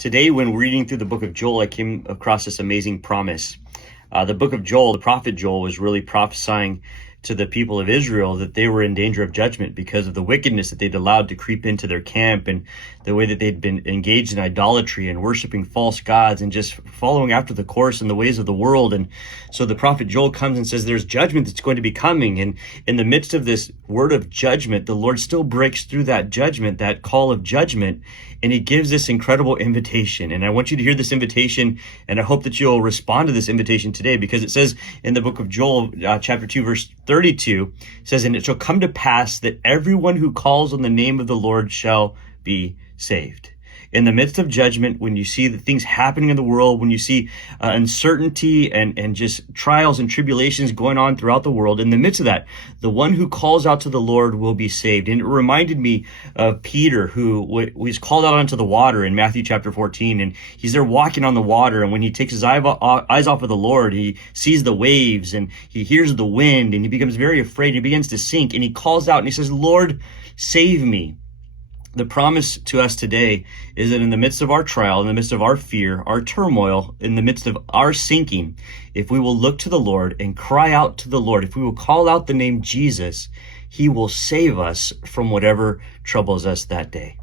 Today, when reading through the book of Joel, I came across this amazing promise. The book of Joel, the prophet Joel, was really prophesying to the people of Israel that they were in danger of judgment because of the wickedness that they'd allowed to creep into their camp and the way that they'd been engaged in idolatry and worshiping false gods and just following after the course and the ways of the world. And so the prophet Joel comes and says there's judgment that's going to be coming. And in the midst of this word of judgment, the Lord still breaks through that judgment, that call of judgment, and he gives this incredible invitation. And I want you to hear this invitation, and I hope that you'll respond to this invitation today, because it says in the book of Joel, chapter 2, verse 32, says, "And it shall come to pass that everyone who calls on the name of the Lord shall be saved." In the midst of judgment, when you see the things happening in the world, when you see uncertainty and just trials and tribulations going on throughout the world, in the midst of that, the one who calls out to the Lord will be saved. And it reminded me of Peter, who was called out onto the water in Matthew chapter 14. And he's there walking on the water. And when he takes his eyes off of the Lord, he sees the waves and he hears the wind and he becomes very afraid. He begins to sink and he calls out and he says, "Lord, save me." The promise to us today is that in the midst of our trial, in the midst of our fear, our turmoil, in the midst of our sinking, if we will look to the Lord and cry out to the Lord, if we will call out the name Jesus, he will save us from whatever troubles us that day.